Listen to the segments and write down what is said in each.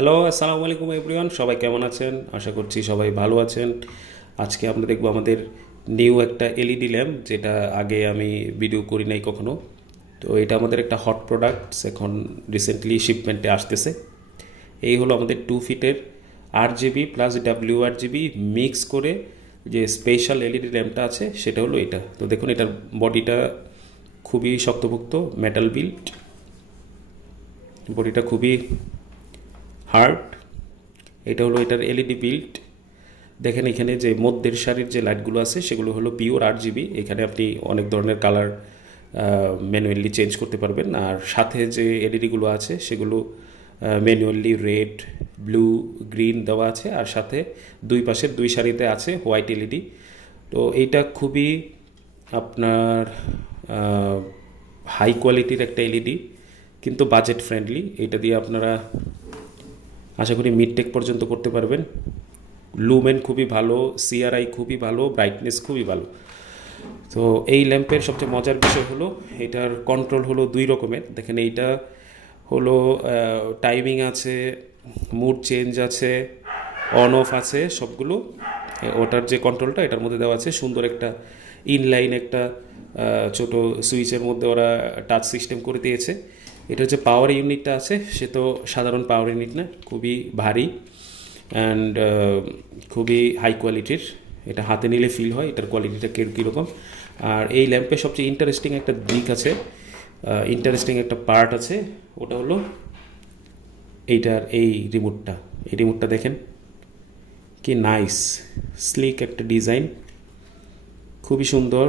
Hello, আসসালামু আলাইকুম everyone. সবাই কেমন আছেন? আশা করছি সবাই ভালো আছেন। আজকে আমরা দেখব আমাদের নিউ একটা এলইডি ল্যাম্প, যেটা আগে আমি ভিডিও করি নাই কখনো। তো এটা আমাদের একটা হট প্রোডাক্টস, এখন রিসেন্টলি শিপমেন্টে আসতেছে। এই হলো আমাদের 2 ফিটের RGB প্লাস WRGB মিক্স করে যে স্পেশাল এলইডি ল্যাম্পটা আছে, সেটা হলো এটা। তো দেখুন, এটার বডিটা খুবই শক্তপোক্ত, মেটাল বিল্ড, বডিটা খুবই হার্ড। এটা হলো এটার এলইডি বিল্ড। দেখেন এখানে যে মধ্যের সারির যে লাইটগুলো আছে সেগুলো হলো পিওর RGB। এখানে আপনি অনেক ধরনের কালার ম্যানুয়ালি চেঞ্জ করতে পারবেন। আর সাথে যে এলইডিগুলো আছে সেগুলো ম্যানুয়ালি রেড, ব্লু, গ্রিন দেওয়া আছে। আর সাথে দুই পাশের দুই সারিতে আছে হোয়াইট এলইডি। তো এইটা খুবই আপনার হাই কোয়ালিটির একটা এলইডি, কিন্তু বাজেট ফ্রেন্ডলি। এটা দিয়ে আপনারা আশা করি মিড টেক পর্যন্ত করতে পারবেন। লুমেন খুবই ভালো, CRI খুবই ভালো, ব্রাইটনেস খুবই ভালো। তো এই ল্যাম্পের সবচেয়ে মজার বিষয় হলো এটার কন্ট্রোল হলো দুই রকমের। দেখেন এইটা হলো টাইমিং আছে, মুড চেঞ্জ আছে, অন অফ আছে সবগুলো। ওটার যে কন্ট্রোলটা এটার মধ্যে দেওয়া আছে, সুন্দর একটা ইনলাইন একটা ছোট সুইচের মধ্যে ওরা টাচ সিস্টেম করে দিয়েছে। এটা হচ্ছে পাওয়ার ইউনিটটা আছে, সে তো সাধারণ পাওয়ার ইউনিট না, খুবই ভারী অ্যান্ড খুবই হাই কোয়ালিটির। এটা হাতে নিলে ফিল হয় এটার কোয়ালিটিটা কীরকম। আর এই ল্যাম্পের সবচেয়ে ইন্টারেস্টিং একটা দিক আছে, ইন্টারেস্টিং একটা পার্ট আছে, ওটা হলো এইটার এই রিমোটটা। এই রিমোটটা দেখেন কি নাইস, স্লিক একটা ডিজাইন, খুবই সুন্দর।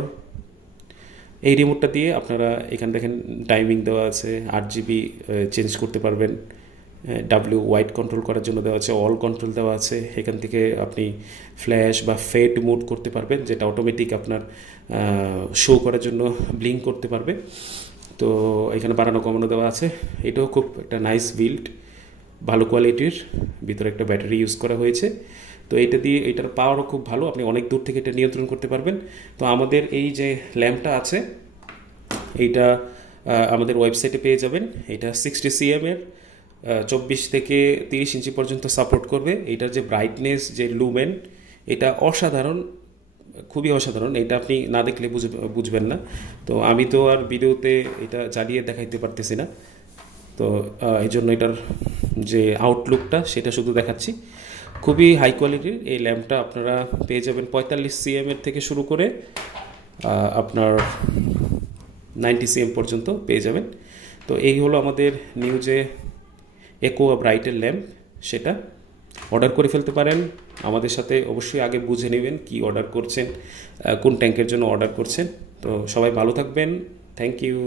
এই রিমোটটা দিয়ে আপনারা এখানে দেখেন টাইমিং দেওয়া আছে, RGB চেঞ্জ করতে পারবেন, ওয়াইড কন্ট্রোল করার জন্য দেওয়া আছে, অল কন্ট্রোল দেওয়া আছে। এখান থেকে আপনি ফ্ল্যাশ বা ফেড মোড করতে পারবেন, যেটা অটোমেটিক আপনার শো করার জন্য ব্লিঙ্ক করতে পারবে। তো এখানে বাড়ানো কমানো দেওয়া আছে। এটাও খুব একটা নাইস বিল্ড, ভালো কোয়ালিটির, ভিতরে একটা ব্যাটারি ইউজ করা হয়েছে। তো এটা দিয়ে এটার পাওয়ারও খুব ভালো, আপনি অনেক দূর থেকে এটা নিয়ন্ত্রণ করতে পারবেন। তো আমাদের এই যে ল্যাম্পটা আছে এইটা আমাদের ওয়েবসাইটে পেয়ে যাবেন। এটা 60 cm এর 24 থেকে 30 ইঞ্চি পর্যন্ত সাপোর্ট করবে। এটার যে ব্রাইটনেস, যে লুমেন, এটা অসাধারণ, খুবই অসাধারণ। এটা আপনি না দেখলে বুঝবেন না। তো আমি তো আর ভিডিওতে এটা জ্বালিয়ে দেখাইতে পারতেছি না, তো এই জন্য এটার যে আউটলুকটা সেটা শুধু দেখাচ্ছি। খুবই হাই কোয়ালিটির এই ল্যাম্পটা আপনারা পেয়ে যাবেন 45 cm এর থেকে শুরু করে আপনার 90 cm পর্যন্ত পেয়ে যাবেন। তো এই হলো আমাদের নিউ যে একোয়া ব্রাইটের ল্যাম্প, সেটা অর্ডার করে ফেলতে পারেন। আমাদের সাথে অবশ্যই আগে বুঝে নেবেন কি অর্ডার করছেন, কোন ট্যাঙ্কের জন্য অর্ডার করছেন। তো সবাই ভালো থাকবেন, থ্যাংক ইউ।